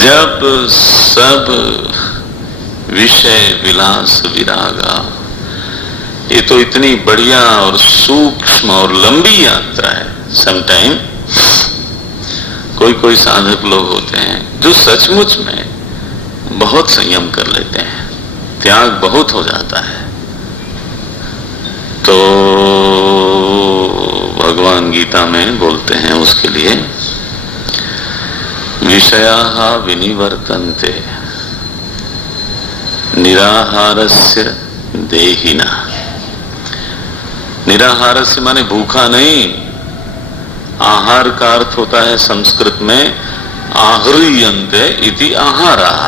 जब सब विषय विलास विरागा, ये तो इतनी बढ़िया और सूक्ष्म और लंबी यात्रा है। समटाइम कोई कोई साधक लोग होते हैं जो सचमुच में बहुत संयम कर लेते हैं, त्याग बहुत हो जाता है। तो भगवान गीता में बोलते हैं उसके लिए, विषयाः विनिवर्तन्ते निराहारस्य देहिनः। निराहारस्य माने भूखा नहीं, आहार का अर्थ होता है संस्कृत में आहृयन्ते इति आहारः।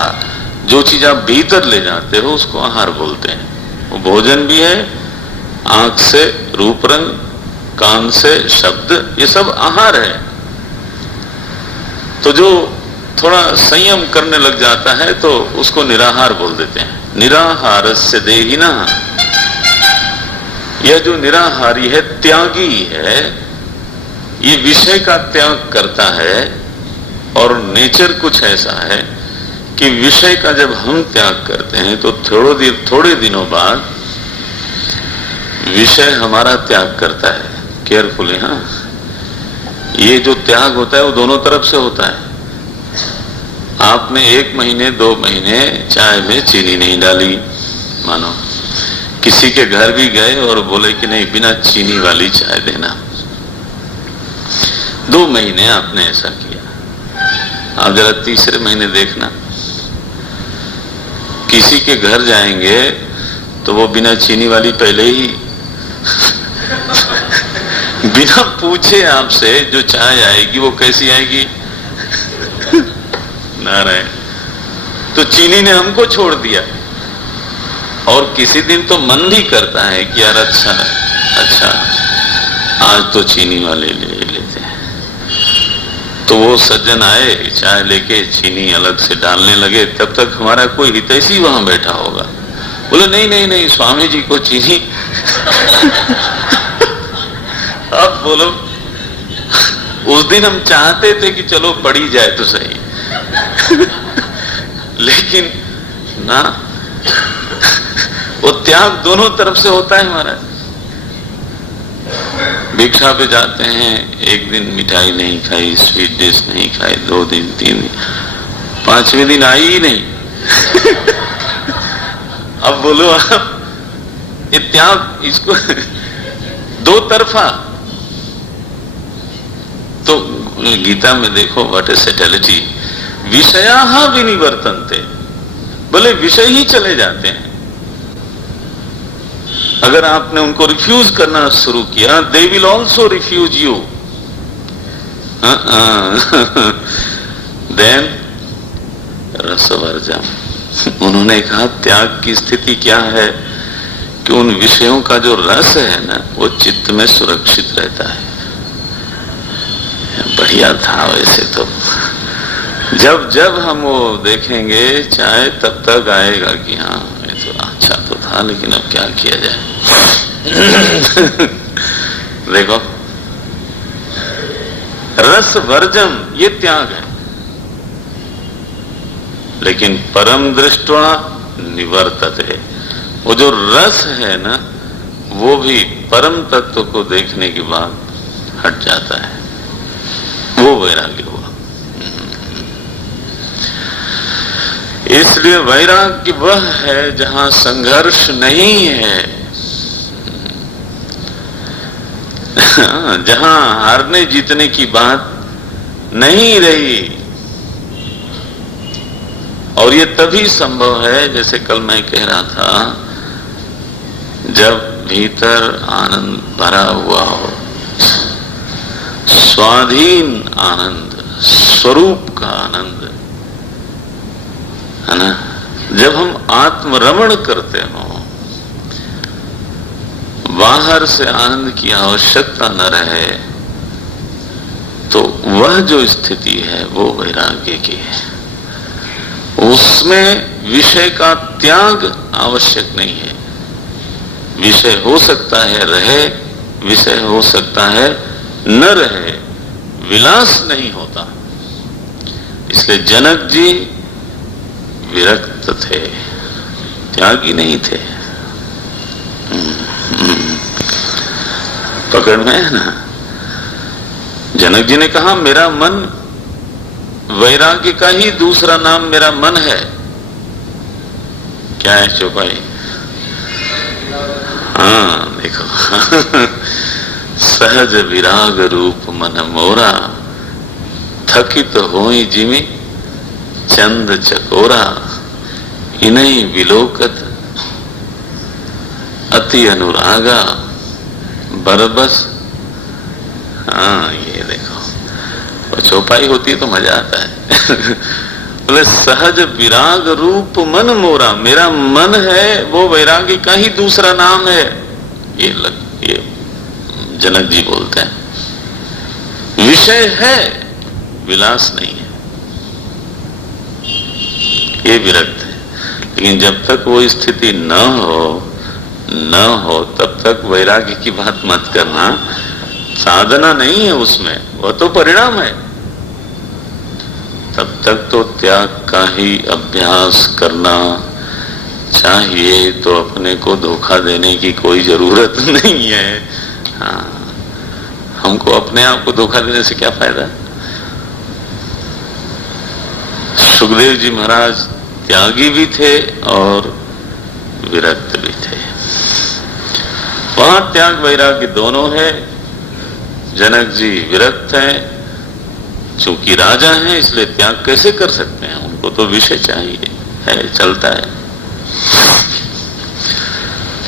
जो चीज आप भीतर ले जाते हो उसको आहार बोलते हैं। वो भोजन भी है, आंख से रूप रंग, कान से शब्द, ये सब आहार है। तो जो थोड़ा संयम करने लग जाता है तो उसको निराहार बोल देते हैं। निराहारस्य देहिनः, यह जो निराहारी है, त्यागी है, ये विषय का त्याग करता है। और नेचर कुछ ऐसा है कि विषय का जब हम त्याग करते हैं तो थोड़े दिनों बाद विषय हमारा त्याग करता है। केयरफुली, हाँ, ये जो त्याग होता है वो दोनों तरफ से होता है। आपने 1 महीने 2 महीने चाय में चीनी नहीं डाली, मानो किसी के घर भी गए और बोले कि नहीं बिना चीनी वाली चाय देना, 2 महीने आपने ऐसा किया। आप जरा तीसरे महीने देखना, किसी के घर जाएंगे तो वो बिना चीनी वाली पहले ही बिना पूछे आपसे जो चाय आएगी वो कैसी आएगी? नारायण। तो चीनी ने हमको छोड़ दिया। और किसी दिन तो मन भी करता है कि यार अच्छा आज तो चीनी वाले ले लेते हैं। तो वो सज्जन आए, चाय लेके चीनी अलग से डालने लगे, तब तक हमारा कोई हितैषी वहां बैठा होगा, बोले नहीं नहीं नहीं स्वामी जी को चीनी। अब बोलो, उस दिन हम चाहते थे कि चलो पड़ी जाए तो सही, लेकिन ना, वो त्याग दोनों तरफ से होता है हमारा। भिक्षा पे जाते हैं, 1 दिन मिठाई नहीं खाई, स्वीट डिश नहीं खाई, 2 दिन 3 दिन, 5वें दिन आई ही नहीं। अब बोलो आप, ये त्याग, इसको दो तरफा। तो गीता में देखो व्हाट इज सेटेलिटी, विषयाः विनिवर्तन्ते, बोले विषय ही चले जाते हैं। अगर आपने उनको रिफ्यूज करना शुरू किया, they will also refuse you. Then रसवर्जम, उन्होंने कहा त्याग की स्थिति क्या है कि उन विषयों का जो रस है ना, वो चित्त में सुरक्षित रहता है। बढ़िया था वैसे तो, जब जब हम वो देखेंगे चाहे तब तक आएगा कि हाँ ये तो अच्छा तो था, लेकिन अब क्या किया जाए। देखो, रस वर्जम ये त्याग है, लेकिन परम दृष्टवा निवर्तते, वो जो रस है ना, वो भी परम तत्व को देखने के बाद हट जाता है, वो वैराग्य हुआ। इसलिए वैराग्य वह है जहां संघर्ष नहीं है, जहां हारने जीतने की बात नहीं रही। और ये तभी संभव है, जैसे कल मैं कह रहा था, जब भीतर आनंद भरा हुआ हो, स्वाधीन आनंद, स्वरूप का आनंद है ना। जब हम आत्मरमण करते हो, बाहर से आनंद की आवश्यकता न रहे, तो वह जो स्थिति है वो वैराग्य की है। उसमें विषय का त्याग आवश्यक नहीं है। विषय हो सकता है रहे, विषय हो सकता है न रहे, विलास नहीं होता। इसलिए जनक जी विरक्त थे, त्यागी नहीं थे। पकड़ में है ना। जनक जी ने कहा मेरा मन, वैराग्य का ही दूसरा नाम मेरा मन है। क्या है चौपाई? हाँ देखो सहज विराग रूप मन मोरा, थकित होई जिमि चंद चकोरा, इन्हीं विलोकत अति अनुरागा बरबस। हाँ ये देखो, और चौपाई होती है तो मजा आता है बोले सहज विराग रूप मन मोरा, मेरा मन है वो वैरागी का ही दूसरा नाम है। ये जनक जी बोलते हैं विषय है, विलास नहीं है, ये विरक्त है। लेकिन जब तक वो स्थिति न हो तब तक वैराग्य की बात मत करना। साधना नहीं है उसमें, वह तो परिणाम है। तब तक तो त्याग का ही अभ्यास करना चाहिए, तो अपने को धोखा देने की कोई जरूरत नहीं है। हाँ, हमको अपने आप को धोखा देने से क्या फायदा। सुखदेव जी महाराज त्यागी भी थे और विरक्त भी थे। वहां त्याग वैराग्य दोनों है। जनक जी विरक्त हैं, चूंकि राजा हैं इसलिए त्याग कैसे कर सकते हैं, उनको तो विषय चाहिए है, चलता है।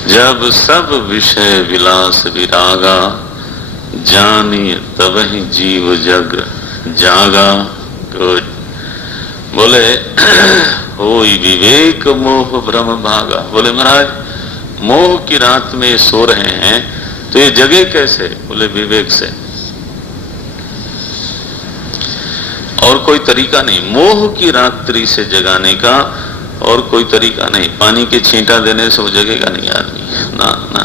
जब सब विषय विलास विरागा, जानी तब ही जीव जग जागा। गुड। बोले होई विवेक मोह भ्रम भागा। बोले महाराज मोह की रात में सो रहे हैं तो ये जगे कैसे? बोले विवेक से। और कोई तरीका नहीं, मोह की रात्रि से जगाने का और कोई तरीका नहीं। पानी के छींटा देने से वो जगेगा नहीं आदमी, ना ना।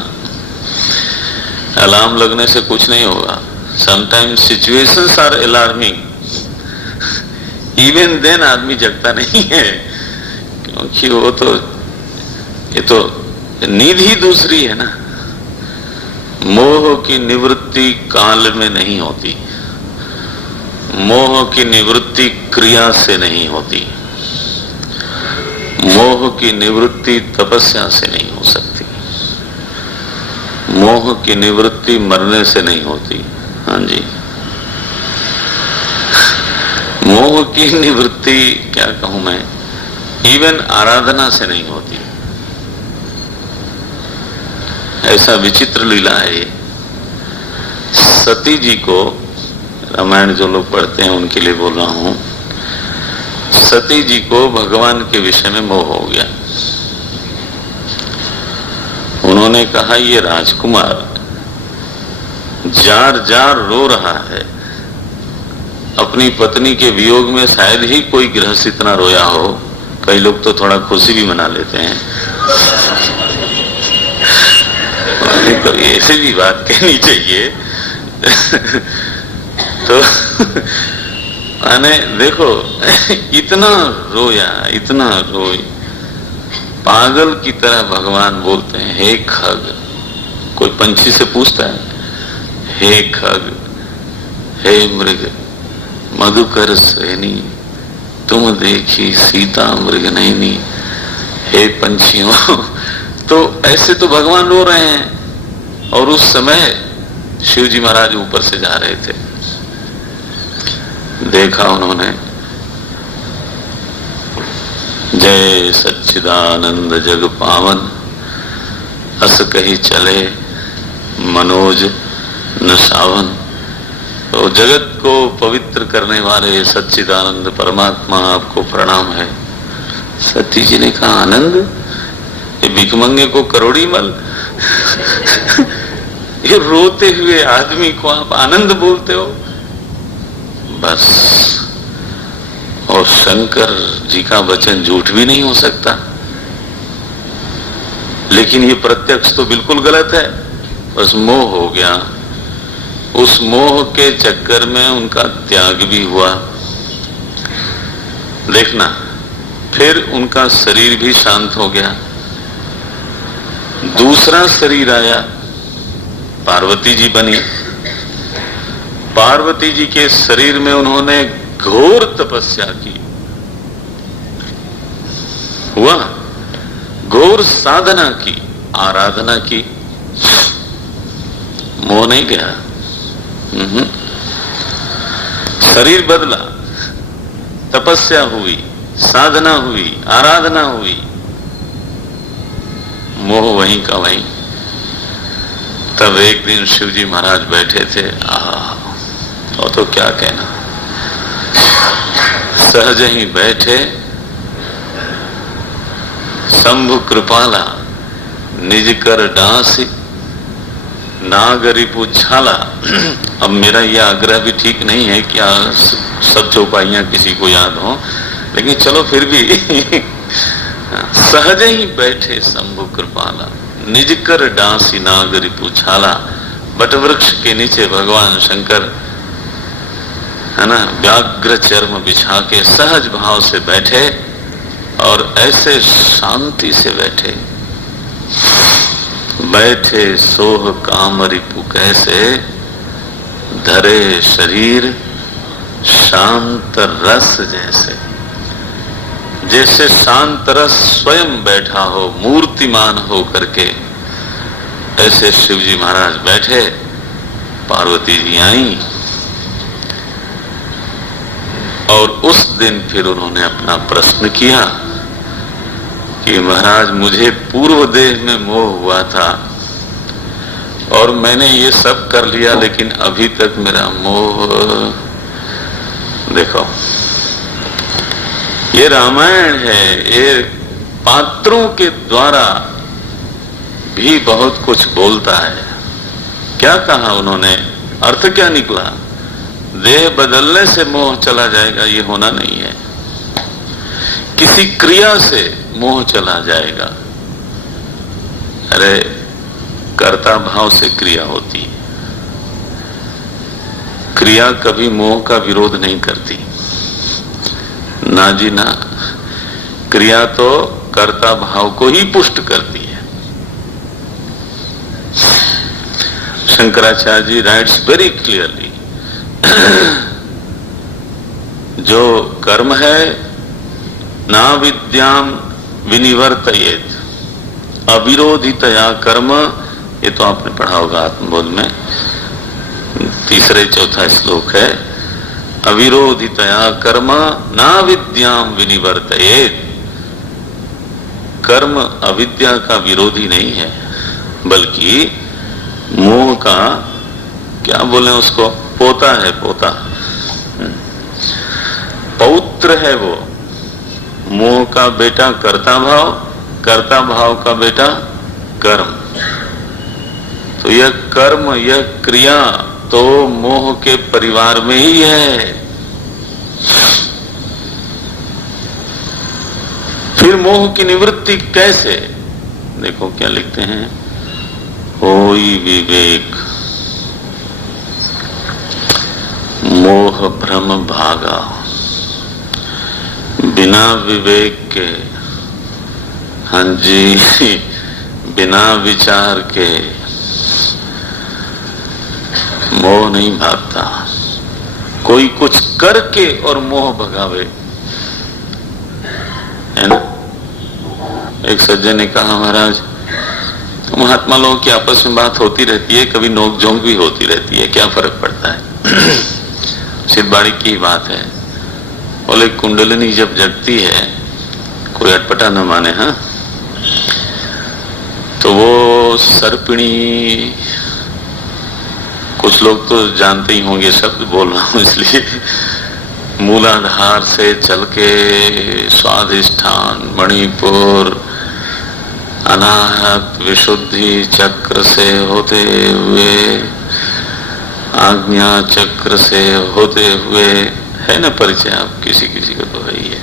अलार्म लगने से कुछ नहीं होगा। Sometimes situations are alarming, even then आदमी जगता नहीं है, क्योंकि वो तो, ये तो नींद ही दूसरी है ना। मोह की निवृत्ति काल में नहीं होती, मोह की निवृत्ति क्रिया से नहीं होती, मोह की निवृत्ति तपस्या से नहीं हो सकती, मोह की निवृत्ति मरने से नहीं होती। हाँ जी, मोह की निवृत्ति क्या कहूं मैं, इवन आराधना से नहीं होती। ऐसा विचित्र लीला है ये। सती जी को, रामायण जो लोग पढ़ते हैं उनके लिए बोल रहा हूं, सती जी को भगवान के विषय में मोह हो गया। उन्होंने कहा ये राजकुमार जार जार रो रहा है, अपनी पत्नी के वियोग में शायद ही कोई गृहस्थ इतना रोया हो। कई लोग तो थोड़ा खुशी भी मना लेते हैं तो ऐसे भी बात कहनी चाहिए तो मैंने देखो इतना रोया, इतना रोई, पागल की तरह भगवान बोलते हैं हे खग। कोई पंछी से पूछता है हे खग, हे मृग मधुकर श्रेणी, तुम देखी सीता मृग नैनी। हे पंछियों तो ऐसे तो भगवान रो रहे हैं। और उस समय शिव जी महाराज ऊपर से जा रहे थे, देखा उन्होंने, जय सच्चिदानंद जग पावन, अस कही चले मनोज न सावन। तो जगत को पवित्र करने वाले सच्चिदानंद परमात्मा आपको प्रणाम है। सती जी ने कहा आनंद, ये भिखमंगे को करोड़ी मल ये रोते हुए आदमी को आप आनंद बोलते हो? बस। और शंकर जी का वचन झूठ भी नहीं हो सकता, लेकिन ये प्रत्यक्ष तो बिल्कुल गलत है। बस मोह हो गया, उस मोह के चक्कर में उनका त्याग भी हुआ। देखना, फिर उनका शरीर भी शांत हो गया। दूसरा शरीर आया, पार्वती जी बनी। पार्वती जी के शरीर में उन्होंने घोर तपस्या की, हुआ, घोर साधना की, आराधना की, मोह नहीं गया। शरीर बदला, तपस्या हुई, साधना हुई, आराधना हुई, मोह वहीं का वहीं। तब एक दिन शिव जी महाराज बैठे थे, और तो क्या कहना, सहज ही बैठे, शंभु कृपाला निज कर डांसी नागरी पूछाला। अब मेरा यह आग्रह भी ठीक नहीं है कि सब चौपाइयां किसी को याद हो, लेकिन चलो फिर भी सहज ही बैठे शंभु कृपाला निज कर डांसी नागरी पूछाला। बट वृक्ष के नीचे भगवान शंकर, है ना, व्याघ्र चर्म बिछा के सहज भाव से बैठे, और ऐसे शांति से बैठे। बैठे सोह काम रिपु कैसे, धरे शरीर शांत रस जैसे। जैसे शांत रस स्वयं बैठा हो, मूर्तिमान हो करके, ऐसे शिव जी महाराज बैठे। पार्वती जी आई, और उस दिन फिर उन्होंने अपना प्रश्न किया कि महाराज, मुझे पूर्व देह में मोह हुआ था और मैंने ये सब कर लिया, लेकिन अभी तक मेरा मोह। देखो, ये रामायण है, ये पात्रों के द्वारा भी बहुत कुछ बोलता है। क्या कहा उन्होंने, अर्थ क्या निकला? देह बदलने से मोह चला जाएगा, ये होना नहीं है। किसी क्रिया से मोह चला जाएगा। अरे, कर्ता भाव से क्रिया होती है, क्रिया कभी मोह का विरोध नहीं करती, ना जी ना। क्रिया तो कर्ता भाव को ही पुष्ट करती है। Shankaracharya ji rights very clearly, जो कर्म है ना विद्याम विनिवर्तयेत अविरोधितया कर्म, ये तो आपने पढ़ा होगा आत्मबोध में, तीसरे चौथा श्लोक है। अविरोधितया कर्म ना विद्याम विनिवर्तयेत। कर्म अविद्या का विरोधी नहीं है, बल्कि मोह का, क्या बोले उसको, पोता है, पोता, पौत्र है वो। मोह का बेटा कर्ता भाव, कर्ता भाव का बेटा कर्म। तो यह कर्म, यह क्रिया तो मोह के परिवार में ही है। फिर मोह की निवृत्ति कैसे? देखो क्या लिखते हैं, होई विवेक मोह भ्रम भागा, बिना विवेक के, हाँ जी, बिना विचार के मोह नहीं भागता। कोई कुछ करके और मोह भगावे, है ना। एक सज्जन ने कहा, महाराज, तो महात्मा लोगों की आपस में बात होती रहती है, कभी नोक-झोंक भी होती रहती है, क्या फर्क पड़ता है? सिद्धबाड़ी की बात है। बोले, कुंडलिनी जब जगती है, कोई अटपटा न माने, हाँ, तो वो सर्पिणी, कुछ लोग तो जानते ही होंगे, शब्द बोल रहा हूं इसलिए, मूलाधार से चल के स्वाधिष्ठान, मणिपुर, अनाहत विशुद्धि चक्र से होते हुए, आज्ञा चक्र से होते हुए, है ना परिचय आप किसी किसी का तो है ही है।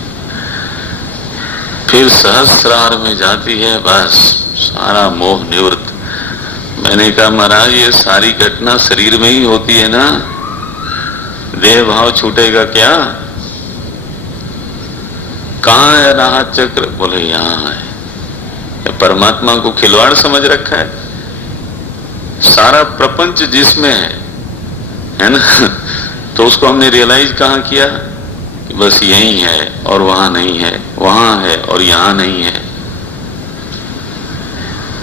फिर सहस्रार में जाती है, बस सारा मोह निवृत्त। मैंने कहा, महाराज, ये सारी घटना शरीर में ही होती है ना, देह भाव छूटेगा क्या? कहाँ है अनाहत चक्र? बोले यहाँ है। परमात्मा को खिलवाड़ समझ रखा है। सारा प्रपंच जिसमें है ना, तो उसको हमने रियलाइज कहाँ किया कि बस यही है और वहां नहीं है, वहां है और यहां नहीं है।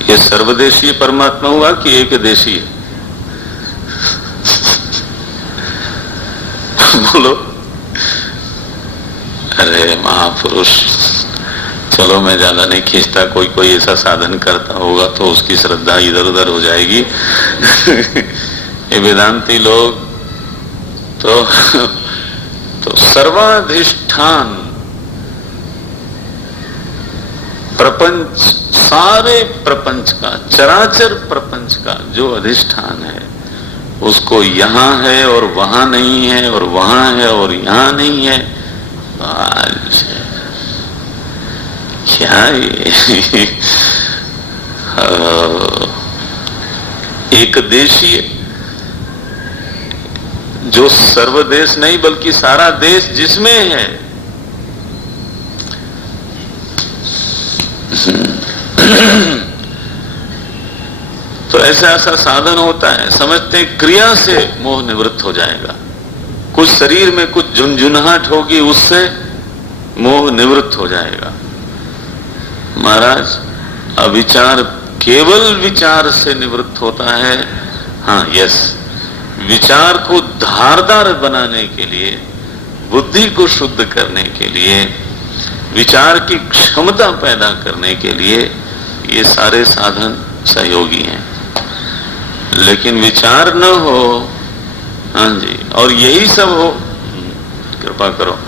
ये सर्वदेशीय परमात्मा हुआ कि एक देशीय? बोलो। अरे महापुरुष, चलो मैं ज्यादा नहीं खींचता, कोई कोई ऐसा साधन करता होगा तो उसकी श्रद्धा इधर उधर हो जाएगी। ये वेदांती लोग तो सर्वाधिष्ठान प्रपंच, सारे प्रपंच का, चराचर प्रपंच का जो अधिष्ठान है, उसको यहां है और वहां नहीं है, और वहां है और यहां नहीं है। क्या ये एक देशीय, जो सर्वदेश नहीं बल्कि सारा देश जिसमें है। तो ऐसा साधन होता है, समझते हैं क्रिया से मोह निवृत्त हो जाएगा। कुछ शरीर में कुछ झुनझुनाहट होगी, उससे मोह निवृत्त हो जाएगा। महाराज, अविचार केवल विचार से निवृत्त होता है। हाँ, यस, विचार को धारदार बनाने के लिए, बुद्धि को शुद्ध करने के लिए, विचार की क्षमता पैदा करने के लिए ये सारे साधन सहयोगी हैं। लेकिन विचार न हो, हाँ जी, और यही सब हो, कृपा करो,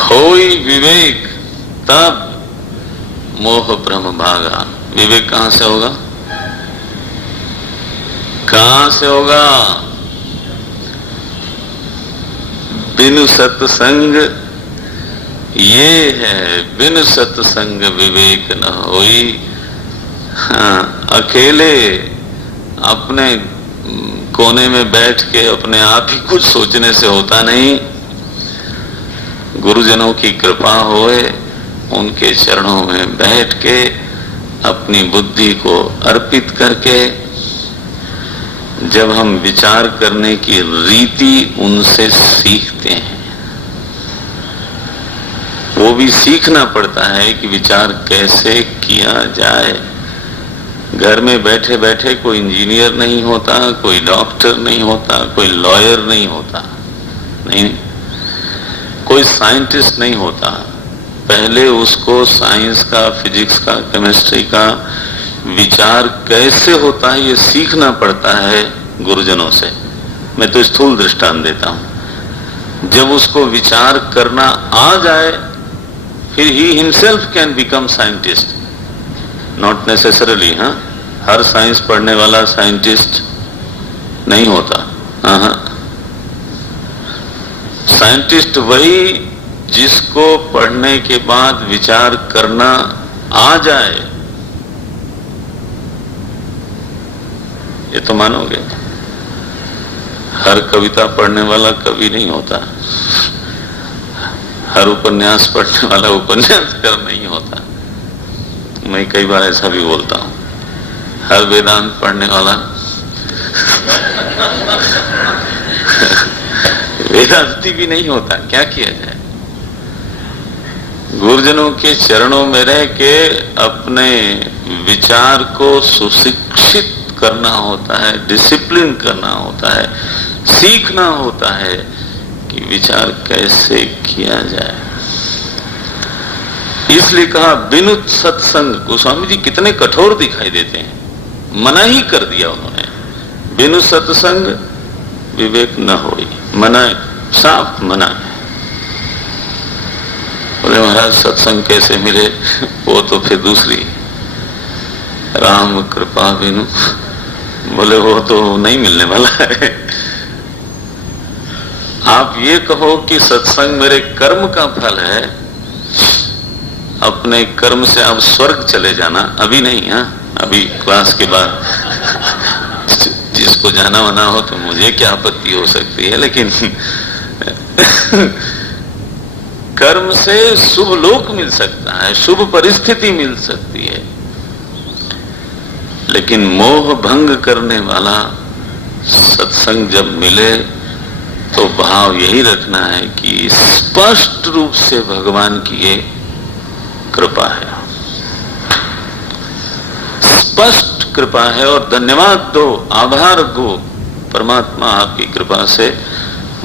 होई विवेक तब मोह भ्रम भागा। विवेक कहां से होगा? कहां से होगा? बिनु सत्संग ये है, बिनु सत्संग विवेक न होई। हाँ, अकेले अपने कोने में बैठ के अपने आप ही कुछ सोचने से होता नहीं। गुरुजनों की कृपा होए, उनके चरणों में बैठ के अपनी बुद्धि को अर्पित करके जब हम विचार करने की रीति उनसे सीखते हैं, वो भी सीखना पड़ता है कि विचार कैसे किया जाए। घर में बैठे बैठे कोई इंजीनियर नहीं होता, कोई डॉक्टर नहीं होता, कोई लॉयर नहीं होता, नहीं, कोई साइंटिस्ट नहीं होता। पहले उसको साइंस का, फिजिक्स का, केमिस्ट्री का विचार कैसे होता है ये सीखना पड़ता है गुरुजनों से। मैं तो स्थूल दृष्टांत देता हूं। जब उसको विचार करना आ जाए, फिर he himself can become scientist, not necessarily. हाँ, हर साइंस पढ़ने वाला साइंटिस्ट नहीं होता। हाँ, साइंटिस्ट वही जिसको पढ़ने के बाद विचार करना आ जाए। ये तो मानोगे? हर कविता पढ़ने वाला कवि नहीं होता, हर उपन्यास पढ़ने वाला उपन्यासकार नहीं होता। मैं कई बार ऐसा भी बोलता हूं, हर वेदांत पढ़ने वाला वेदांती भी नहीं होता। क्या किया जाए? गुरुजनों के चरणों में रह के अपने विचार को सुशिक्षित करना होता है, डिसिप्लिन करना होता है, सीखना होता है कि विचार कैसे किया जाए। इसलिए कहा बिनु सत्संग। गोस्वामी जी कितने कठोर दिखाई देते हैं, मना ही कर दिया उन्होंने। बिनु सत्संग विवेक न होई, मना, साफ मना है। बोले महाराज सत्संग कैसे मिले? वो तो फिर दूसरी, राम कृपा बिनु। बोले वो तो नहीं मिलने वाला है। आप ये कहो कि सत्संग मेरे कर्म का फल है, अपने कर्म से आप स्वर्ग चले जाना, अभी नहीं। हाँ, अभी क्लास के बाद जिसको जाना वाना हो तो मुझे क्या आपत्ति हो सकती है, लेकिन कर्म से शुभ लोक मिल सकता है, शुभ परिस्थिति मिल सकती है, लेकिन मोह भंग करने वाला सत्संग जब मिले तो भाव यही रखना है कि स्पष्ट रूप से भगवान की ये कृपा है, स्पष्ट कृपा है। और धन्यवाद दो, आभार दो, परमात्मा आपकी कृपा से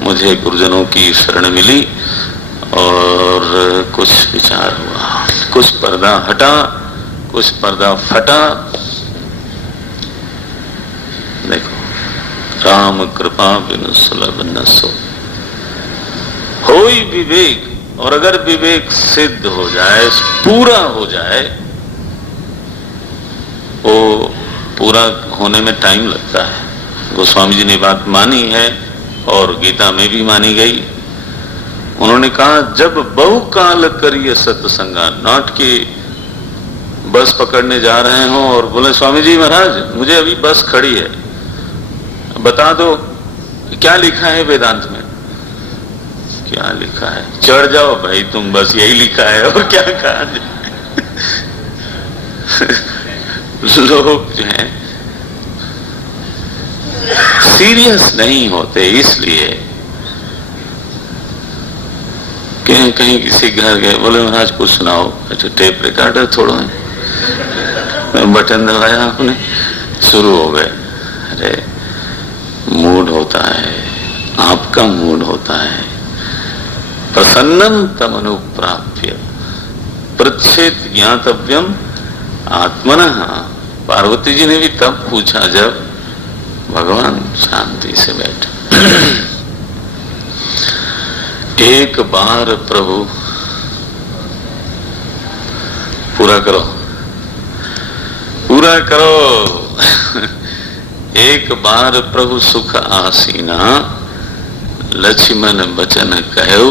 मुझे गुरुजनों की शरण मिली और कुछ विचार हुआ, कुछ पर्दा हटा, कुछ पर्दा फटा। देखो, राम कृपा बिनु सुलभ न सो, होई विवेक। और अगर विवेक सिद्ध हो जाए, पूरा हो जाए, वो पूरा होने में टाइम लगता है। गोस्वामी जी ने बात मानी है और गीता में भी मानी गई। उन्होंने कहा जब बहुकाल करिए सत्संगा, नॉट कि बस पकड़ने जा रहे हो और बोले स्वामी जी महाराज मुझे अभी बस खड़ी है, बता दो क्या लिखा है वेदांत में। क्या लिखा है? चढ़ जाओ भाई तुम, बस यही लिखा है और क्या कहा लोग जो हैं सीरियस नहीं होते, इसलिए कहीं किसी घर गए, बोले महाराज कुछ सुनाओ। अच्छा टेप रिकॉर्डर थोड़ा है, बटन दबाया आपने, शुरू हो गए। अरे मूड होता है, आपका मूड होता है। प्रसन्नम तम अनुप्राप्य प्रच्छेद ज्ञातव्यम आत्मनः। पार्वती जी ने भी तब पूछा जब भगवान शांति से बैठे। एक बार प्रभु, पूरा करो पूरा करो। एक बार प्रभु सुख आसीना, लक्ष्मण बचन कहो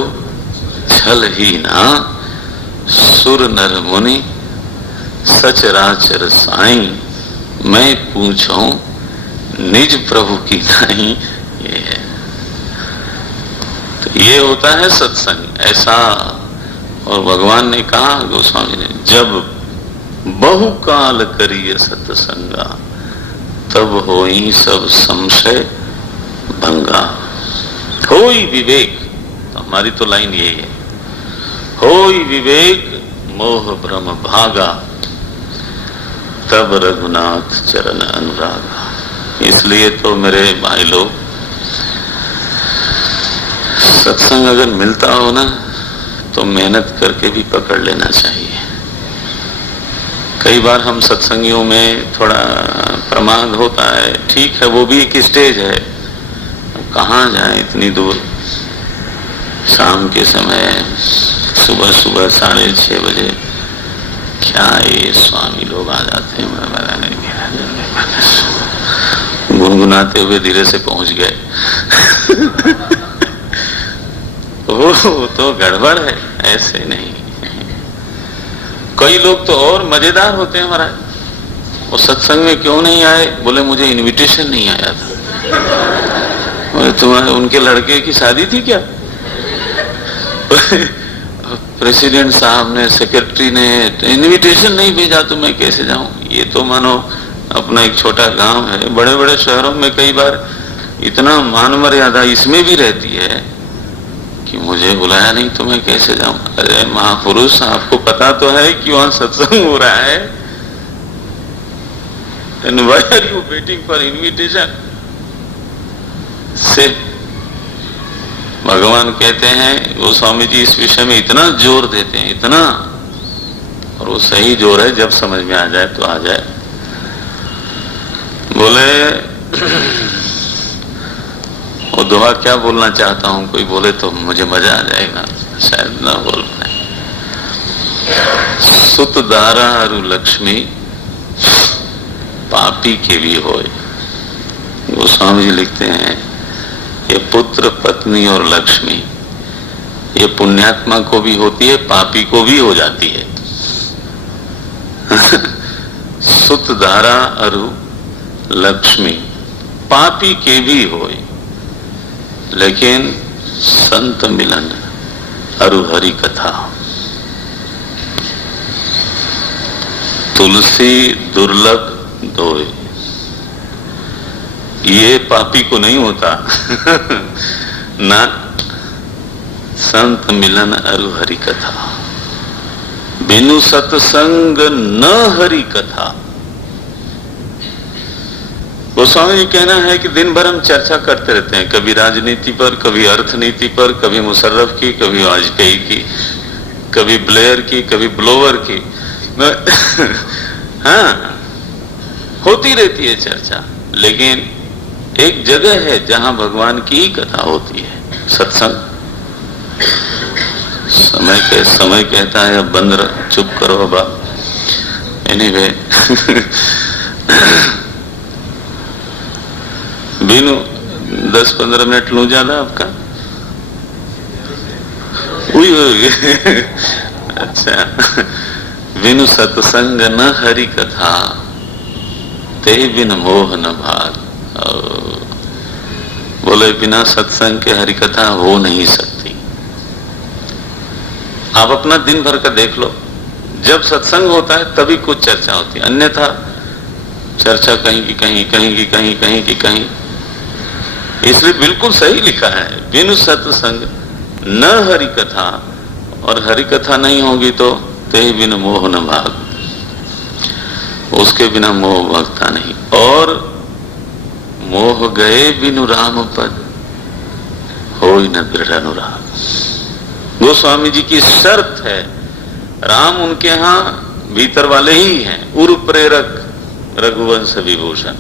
छल ही ना। सुर नर मुनि सचराचर साईं, मैं पूछूं निज प्रभु की नहीं। ये है, तो ये होता है सत्संग ऐसा। और भगवान ने कहा, गोस्वामी ने, जब बहुकाल करिए सत्संगा, तब होई सब संशय भंगा। होई विवेक, हमारी तो लाइन यही है, होई विवेक मोह भ्रम भागा, तब रघुनाथ चरण अनुरागा। इसलिए तो मेरे भाई लोग, सत्संग अगर मिलता हो ना तो मेहनत करके भी पकड़ लेना चाहिए। कई बार हम सत्संगियों में थोड़ा प्रमाद होता है, ठीक है, वो भी एक स्टेज है। कहाँ जाए इतनी दूर, शाम के समय, सुबह सुबह 6:30 बजे, क्या ये स्वामी लोग आ जाते हैं, गुनगुनाते हुए धीरे से पहुंच गए। वो तो गड़बड़ है, ऐसे नहीं। कई लोग तो और मजेदार होते हैं महाराज, वो सत्संग में क्यों नहीं आए, बोले मुझे इनविटेशन नहीं आया था। बोले तुम्हारे उनके लड़के की शादी थी क्या? प्रेसिडेंट साहब ने, सेक्रेटरी ने इनविटेशन नहीं भेजा तो मैं कैसे जाऊं। ये तो मानो अपना एक छोटा गांव है। बड़े बड़े शहरों में कई बार इतना मान मर्यादा इसमें भी रहती है कि मुझे बुलाया नहीं तो मैं कैसे जाऊं। अरे महापुरुष, आपको पता तो है कि वहां सत्संग हो रहा है, and why are you waiting for invitation? से भगवान कहते हैं, गोस्वामी जी इस विषय में इतना जोर देते हैं, इतना, और वो सही जोर है, जब समझ में आ जाए तो आ जाए। बोले वो दुआ क्या बोलना चाहता हूं, कोई बोले तो मुझे मजा आ जाएगा, शायद ना बोल पाए। सुत दारा अरु लक्ष्मी पापी के भी होए। गोस्वामी जी लिखते हैं, ये पुत्र, पत्नी और लक्ष्मी, ये पुण्यात्मा को भी होती है, पापी को भी हो जाती है। सुत धारा अरु लक्ष्मी पापी के भी होए, लेकिन संत मिलन अरु हरि कथा। तुलसी दुर्लभ दोए, ये पापी को नहीं होता ना संत मिलन अरु हरि कथा, बिनु सत्संग न हरि कथा। गोस्वामी जी कहना है कि दिन भर हम चर्चा करते रहते हैं, कभी राजनीति पर, कभी अर्थनीति पर, कभी मुशर्रफ की, कभी वाजपेयी की, कभी ब्लेयर की, कभी ब्लोवर की हाँ, होती रहती है चर्चा, लेकिन एक जगह है जहां भगवान की ही कथा होती है, सत्संग। समय कहता है अब बंद रह, चुप करो अब। एनीवे बिनु 10-15 मिनट लूं ज्यादा आपका? अच्छा। बिनु सत्संग न हरि कथा, ते बिन मोह न भाग। बोले बिना सत्संग के हरि कथा हो नहीं सकती। आप अपना दिन भर का देख लो, जब सत्संग होता है तभी कुछ चर्चा होती है, अन्यथा चर्चा कहीं की कहीं, कहीं की कहीं, कहीं की कहीं। इसलिए बिल्कुल सही लिखा है, बिनु सत्संग न हरि कथा, और हरि कथा नहीं होगी तो ते बिन मोह न भाग, उसके बिना मोह भगता नहीं। और मोह गए बिनु राम पद, होई न दृढ़ अनुराग। गोस्वामी जी की शर्त है, राम उनके यहां भीतर वाले ही हैं, उर प्रेरक रघुवंश विभूषण।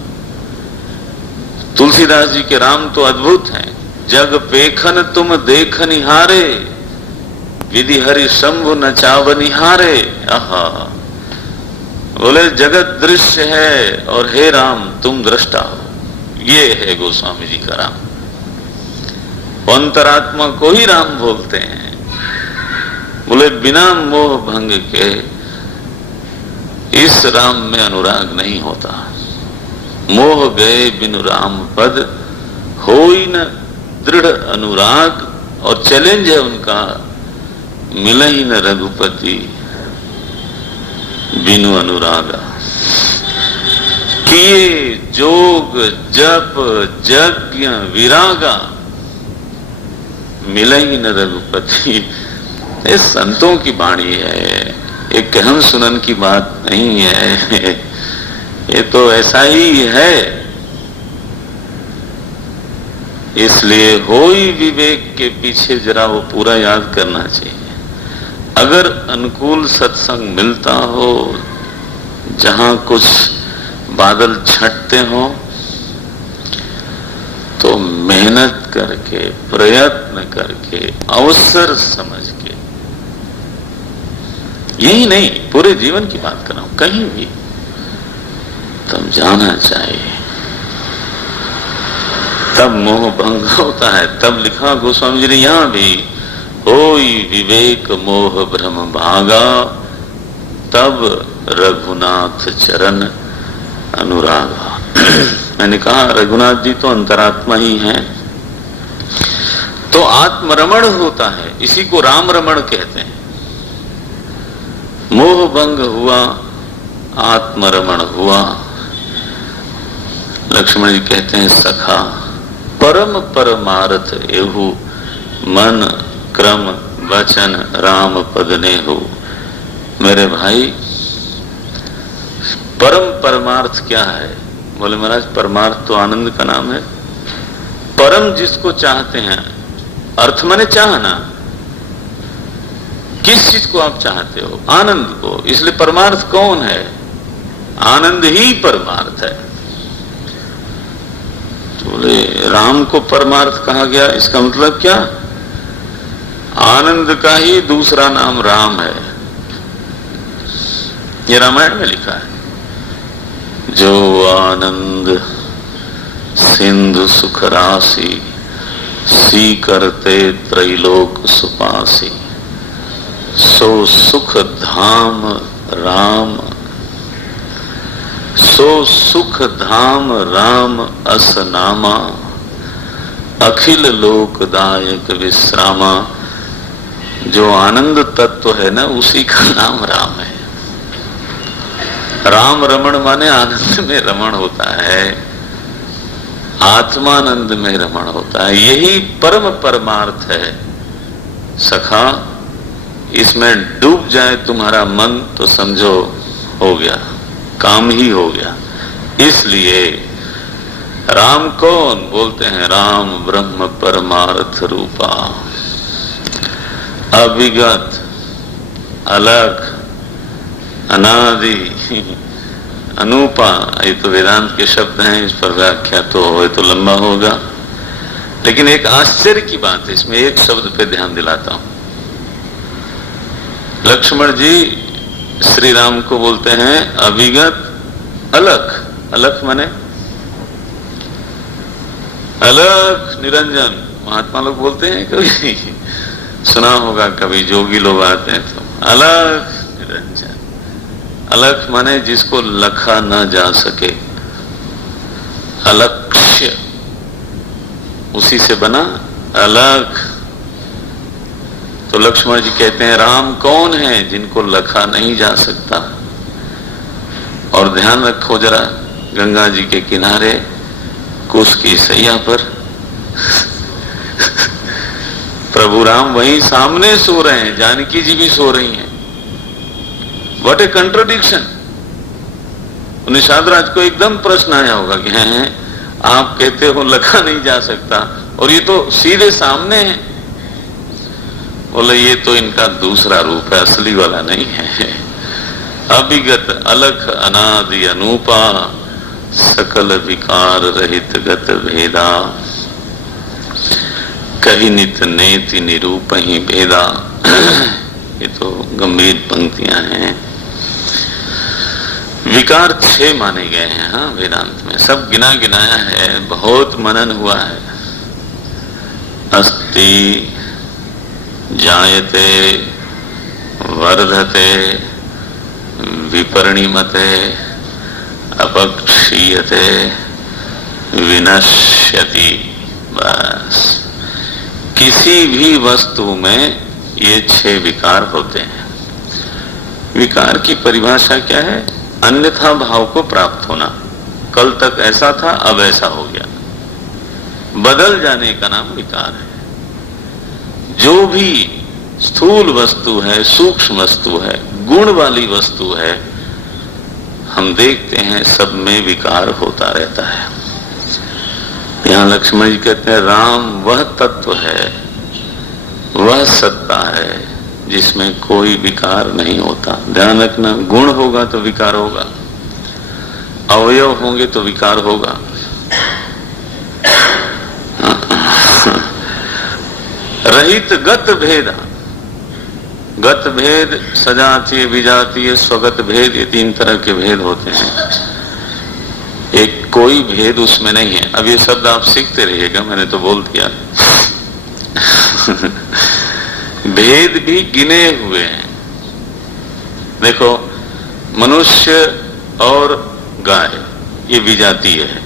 तुलसीदास जी के राम तो अद्भुत हैं, जग पेखन तुम देख निहारे, विधि हरि शंभु नचाव निहारे। आहा, बोले जगत दृश्य है और हे राम तुम दृष्टा हो। ये है गोस्वामी जी का राम, अंतरात्मा को ही राम बोलते हैं। बोले बिना मोह भंग के इस राम में अनुराग नहीं होता। मोह गए बिनु राम पद, होई न दृढ़ अनुराग। और चैलेंज है उनका, मिले ही न रघुपति बिनु अनुरागा। किए जोग जप यज्ञ विरागा, मिले ही न रघुपति। ये संतों की वाणी है, एक कहन सुनन की बात नहीं है, ये तो ऐसा ही है। इसलिए होई विवेक के पीछे जरा वो पूरा याद करना चाहिए। अगर अनुकूल सत्संग मिलता हो, जहां कुछ बादल छटते हो, तो मेहनत करके, प्रयत्न करके, अवसर समझ के, यही नहीं पूरे जीवन की बात कर रहा हूं, कहीं भी तब जाना चाहिए, तब मोह भंग होता है। तब लिखा गोस्वामी जी ने यहां भी, होई विवेक मोह भ्रम भागा, तब रघुनाथ चरण अनुरागा। मैंने कहा रघुनाथ जी तो अंतरात्मा ही हैं, तो आत्मरमण होता है, इसी को राम रमण कहते हैं। मोह भंग हुआ, आत्मरमण हुआ। लक्ष्मण जी कहते हैं सखा परम परमार्थ एहु, मन क्रम वचन राम पद ने हो। मेरे भाई परम परमार्थ क्या है? बोले महाराज परमार्थ तो आनंद का नाम है। परम जिसको चाहते हैं, अर्थ माने चाहना, किस चीज को आप चाहते हो? आनंद को। इसलिए परमार्थ कौन है? आनंद ही परमार्थ है। तो बोले राम को परमार्थ कहा गया, इसका मतलब क्या? आनंद का ही दूसरा नाम राम है। ये रामायण में लिखा है, जो आनंद सिंधु सुख राशि, सी करते त्रैलोक सुपासी, सो सुख धाम राम, सो सुख धाम राम अस नामा, अखिल लोकदायक विश्रामा। जो आनंद तत्व है ना, उसी का नाम राम है। राम रमण माने आनंद में रमण होता है, आत्मानंद में रमण होता है। यही परम परमार्थ है सखा। इसमें डूब जाए तुम्हारा मन तो समझो हो गया, काम ही हो गया। इसलिए राम कौन बोलते हैं? राम ब्रह्म परमार्थ रूपा, अविगत, अलग, अनादि, अनूपा। ये तो वेदांत के शब्द हैं, इस पर व्याख्या तो हो तो लंबा होगा। लेकिन एक आश्चर्य की बात है, इसमें एक शब्द पे ध्यान दिलाता हूं। लक्ष्मण जी श्री राम को बोलते हैं अविगत, अलग। अलग माने अलग निरंजन। महात्मा लोग बोलते हैं, कभी सुना होगा, कभी जोगी लोग आते हैं तो अलग निरंजन। अलग माने जिसको लखा न जा सके, अलक्ष्य, उसी से बना अलग। तो लक्ष्मण जी कहते हैं राम कौन है जिनको लखा नहीं जा सकता। और ध्यान रखो जरा, गंगा जी के किनारे कुश की सैया पर प्रभु राम वहीं सामने सो रहे हैं, जानकी जी भी सो रही हैं। What a contradiction. Nishad Raj को एकदम प्रश्न आया होगा कि हैं आप कहते हो लखा नहीं जा सकता और ये तो सीधे सामने है। बोले ये तो इनका दूसरा रूप है, असली वाला नहीं है। अभिगत, अलख, अनादि, अनूपा, सकल विकार रहित गत भेदा, कही नित नेति निरूप ही भेदा। ये तो गंभीर पंक्तियां हैं। विकार 6 माने गए हैं। हाँ, वेदांत में सब गिना गिनाया है, बहुत मनन हुआ है। अस्ति, जायते, वर्धते, विपरिणीमते, अपक्षीयते, विनश्यति। बस किसी भी वस्तु में ये 6 विकार होते हैं। विकार की परिभाषा क्या है? अन्यथा भाव को प्राप्त होना। कल तक ऐसा था, अब ऐसा हो गया, बदल जाने का नाम विकार है। जो भी स्थूल वस्तु है, सूक्ष्म वस्तु है, गुण वाली वस्तु है, हम देखते हैं सब में विकार होता रहता है। यहां लक्ष्मण जी कहते हैं राम वह तत्व है, वह सत्ता है जिसमें कोई विकार नहीं होता। ध्यान रखना, गुण होगा तो विकार होगा, अवयव होंगे तो विकार होगा। रहित गत भेद, गत भेद, सजातीय, विजातीय, स्वगत भेद, ये 3 तरह के भेद होते हैं। एक कोई भेद उसमें नहीं है। अब ये शब्द आप सीखते रहिएगा, मैंने तो बोल दिया। भेद भी गिने हुए हैं। देखो, मनुष्य और गाय ये विजातीय है,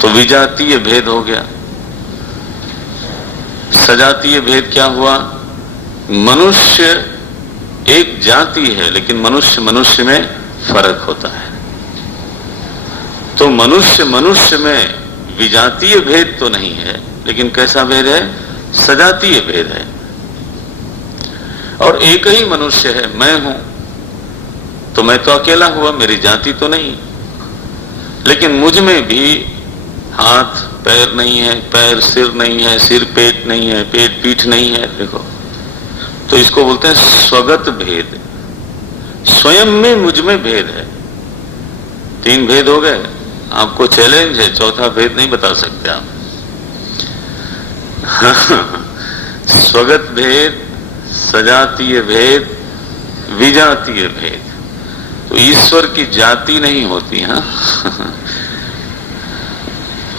तो विजातीय भेद हो गया। सजातीय भेद क्या हुआ? मनुष्य एक जाति है, लेकिन मनुष्य मनुष्य में फर्क होता है। तो मनुष्य मनुष्य में विजातीय भेद तो नहीं है, लेकिन कैसा भेद है? सजातीय भेद है। और एक ही मनुष्य है, मैं हूं, तो मैं तो अकेला हुआ, मेरी जाति तो नहीं। लेकिन मुझ में भी हाथ पैर नहीं है, पैर सिर नहीं है, सिर पेट नहीं है, पेट पीठ नहीं है। देखो, तो इसको बोलते हैं स्वगत भेद। स्वयं में मुझ में भेद है। 3 भेद हो गए। आपको चैलेंज है, चौथा भेद नहीं बता सकते आप। स्वगत भेद, सजातीय भेद, विजातीय भेद। तो ईश्वर की जाति नहीं होती। हाँ,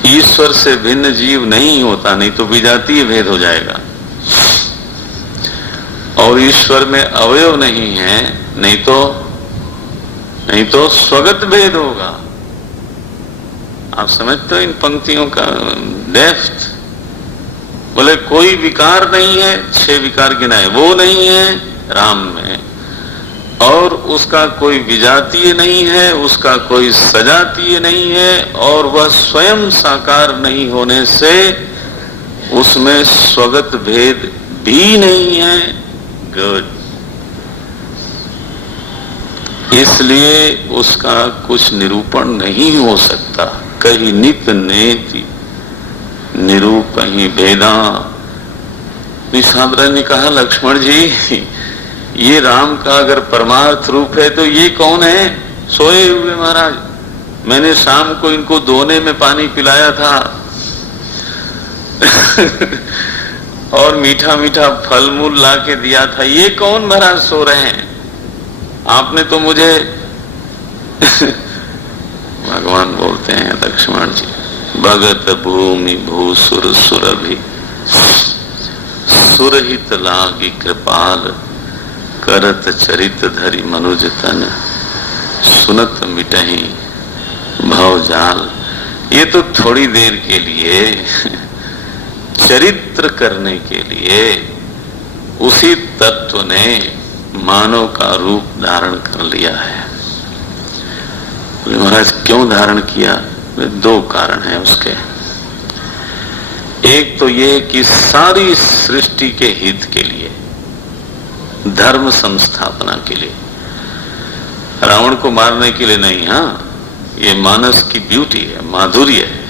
ईश्वर से भिन्न जीव नहीं होता, नहीं तो विजातीय भेद हो जाएगा। और ईश्वर में अवयव नहीं है, नहीं तो स्वगत भेद होगा। आप समझते हो इन पंक्तियों का डेप्थ? बोले कोई विकार नहीं है, 6 विकार गिनाए, वो नहीं है राम में, और उसका कोई विजातीय नहीं है, उसका कोई सजातीय नहीं है, और वह स्वयं साकार नहीं होने से उसमें स्वगत भेद भी नहीं है। गुड। इसलिए उसका कुछ निरूपण नहीं हो सकता। कहीं नित नेति निरूपहि भेदा। निशांद्र ने कहा लक्ष्मण जी, ये राम का अगर परमार्थ रूप है तो ये कौन है? सोए हुए महाराज, मैंने शाम को इनको दोने में पानी पिलाया था और मीठा मीठा फल मूल ला के दिया था, ये कौन महाराज सो रहे हैं? आपने तो मुझे भगवान बोलते हैं लक्ष्मण जी, भगत भूमि भूसुर सुरभि सुरहित लागी कृपाल करत चरित धरि मनुज तन सुनत मिटहि भव जाल। ये तो थोड़ी देर के लिए चरित्र करने के लिए उसी तत्व ने मानव का रूप धारण कर लिया है। महाराज क्यों धारण किया? 2 कारण है उसके। एक तो ये कि सारी सृष्टि के हित के लिए, धर्म संस्थापना के लिए, रावण को मारने के लिए नहीं। हाँ, ये मानस की ब्यूटी है, माधुर्य है।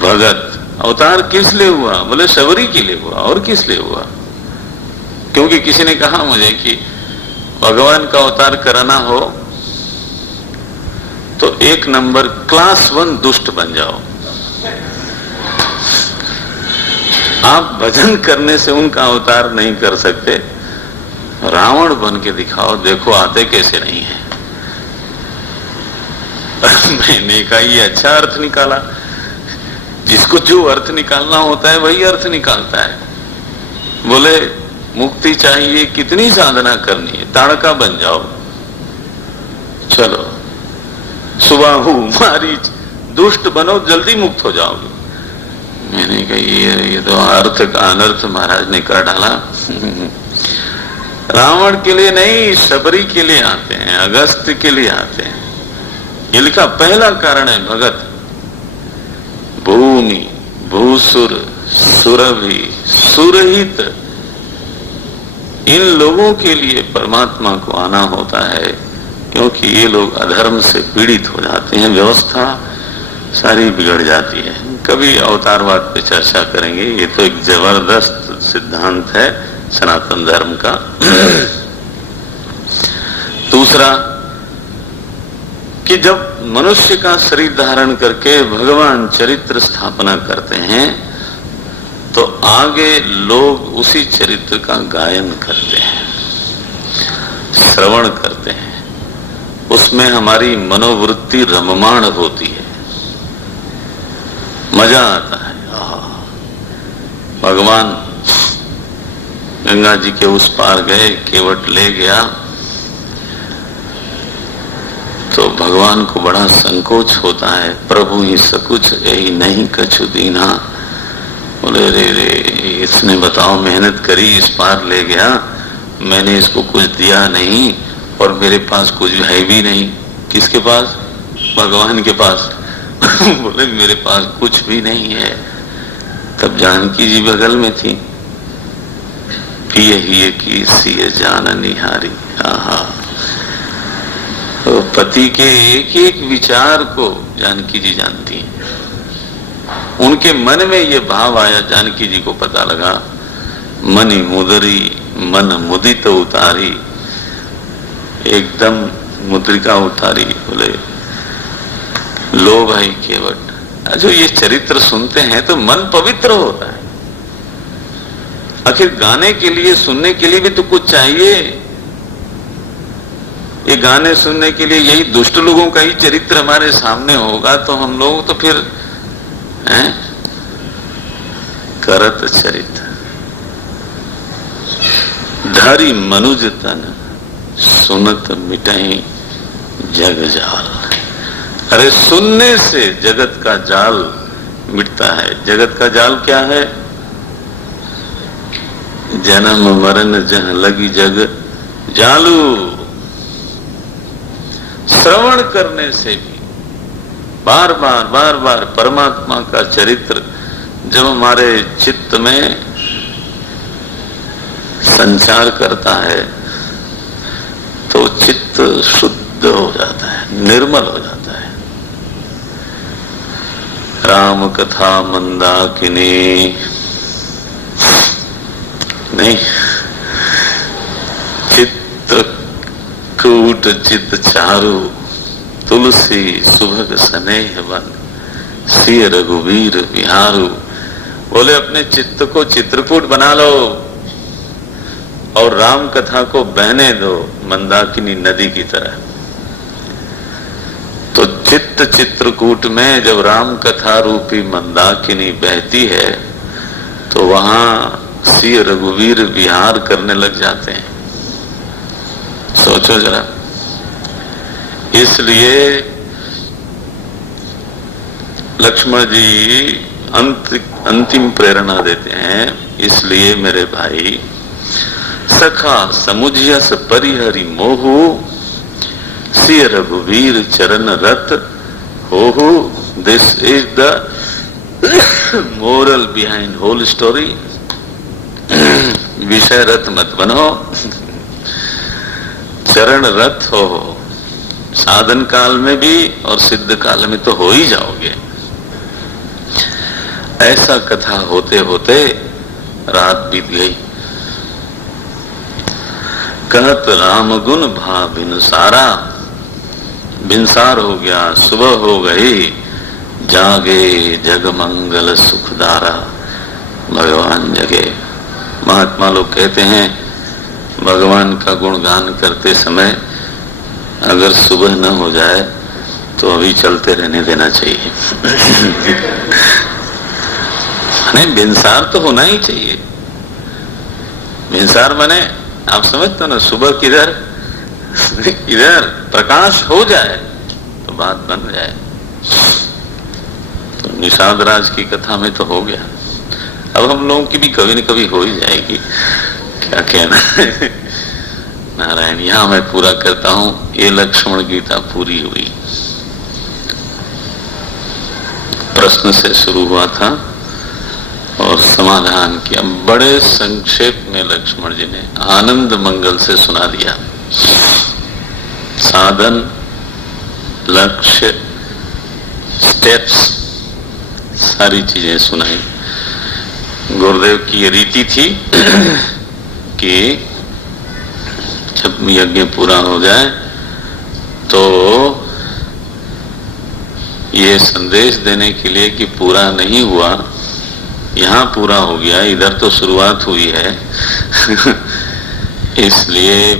भगत अवतार किस लिए हुआ? बोले शबरी के लिए हुआ। और किस लिए हुआ? क्योंकि किसी ने कहा मुझे कि भगवान का अवतार कराना हो तो 1 नंबर क्लास 1 दुष्ट बन जाओ। आप भजन करने से उनका अवतार नहीं कर सकते, रावण बन के दिखाओ, देखो आते कैसे नहीं है। मैंने कहा ये अच्छा अर्थ निकाला। जिसको जो अर्थ निकालना होता है वही अर्थ निकालता है। बोले मुक्ति चाहिए, कितनी साधना करनी है? ताड़का बन जाओ, चलो सुबाहु मारीच दुष्ट बनो, जल्दी मुक्त हो जाओगे। मैंने कहा ये तो अर्थ का अनर्थ महाराज ने कर डाला। रावण के लिए नहीं, शबरी के लिए आते हैं, अगस्त्य के लिए आते हैं। ये लिखा पहला कारण है भगत। भूमि भूसुर सुरभि सुरहित, इन लोगों के लिए परमात्मा को आना होता है, क्योंकि ये लोग अधर्म से पीड़ित हो जाते हैं, व्यवस्था सारी बिगड़ जाती है। कभी अवतारवाद पे चर्चा करेंगे, ये तो एक जबरदस्त सिद्धांत है सनातन धर्म का। दूसरा कि जब मनुष्य का शरीर धारण करके भगवान चरित्र स्थापना करते हैं तो आगे लोग उसी चरित्र का गायन करते हैं, श्रवण करते हैं, उसमें हमारी मनोवृत्ति रममाण होती है, मजा आता है। भगवान गंगा जी के उस पार गए, केवट ले गया तो भगवान को बड़ा संकोच होता है। प्रभु ही सकुच यही नहीं कछु दीना। बोले रे रे, इसने बताओ मेहनत करी, इस पार ले गया, मैंने इसको कुछ दिया नहीं और मेरे पास कुछ है भी नहीं। किसके पास? भगवान के पास। बोले मेरे पास कुछ भी नहीं है। तब जानकी जी बगल में थी। पिए ही की सिए जान निहारी। आहा, तो पति के एक एक विचार को जानकी जी जानती हैं। उनके मन में ये भाव आया, जानकी जी को पता लगा। मनि मुदरी मन मुदित उतारी, एकदम मुद्रिका उतारी। बोले लो भाई केवट, जो ये चरित्र सुनते हैं तो मन पवित्र होता है। आखिर गाने के लिए, सुनने के लिए भी तो कुछ चाहिए। ये गाने सुनने के लिए यही दुष्ट लोगों का ही चरित्र हमारे सामने होगा तो हम लोग तो फिर हैं? करत चरित्र धरि मनुज तन सुनत मिटहि जग जाल। अरे सुनने से जगत का जाल मिटता है। जगत का जाल क्या है? जन्म मरण जहाँ लगी जग जालू। श्रवण करने से भी बार बार परमात्मा का चरित्र जब हमारे चित्त में संचार करता है तो चित्त शुद्ध हो जाता है, निर्मल हो जाता है। राम कथा मंदाकिनी नहीं, चित्रकूट चित चारु तुलसी सुभग स्नेह वन सिय रघुवीर बिहारू। बोले अपने चित्त को चित्रकूट बना लो और राम कथा को बहने दो मंदाकिनी नदी की तरह। तो चित्त चित्रकूट में जब राम कथा रूपी मंदाकिनी बहती है तो वहां सिय रघुवीर विहार करने लग जाते हैं। सोचो जरा। इसलिए लक्ष्मण जी अंतिम प्रेरणा देते हैं। इसलिए मेरे भाई सखा समुझयस परिहरि मोहु सिय रघुवीर चरण रत होहु। This is the moral behind whole story. विषय रथ मत बनो, चरण रथ हो। साधन काल में भी और सिद्ध काल में तो हो ही जाओगे। ऐसा कथा होते होते रात बीत गई। कहत राम गुण भा बिनसारा, बिनसार हो गया, सुबह हो गई। जागे जग मंगल सुखदारा, भगवान जगे। महात्मा लोग कहते हैं भगवान का गुणगान करते समय अगर सुबह न हो जाए तो अभी चलते रहने देना चाहिए। नहीं, बिनसार तो होना ही चाहिए। बिनसार माने आप समझते हो ना, सुबह किधर इधर प्रकाश हो जाए तो बात बन जाए। तो निषाद राज की कथा में तो हो गया, अब हम लोगों की भी कभी न कभी हो ही जाएगी। क्या कहना है नारायण। यहां मैं पूरा करता हूं। ये लक्ष्मण गीता पूरी हुई। प्रश्न से शुरू हुआ था और समाधान किया। बड़े संक्षेप में लक्ष्मण जी ने आनंद मंगल से सुना दिया। साधन, लक्ष्य, स्टेप्स, सारी चीजें सुनाई। गुरुदेव की ये रीति थी कि जब यज्ञ पूरा हो जाए तो ये संदेश देने के लिए कि पूरा नहीं हुआ, यहाँ पूरा हो गया, इधर तो शुरुआत हुई है। इसलिए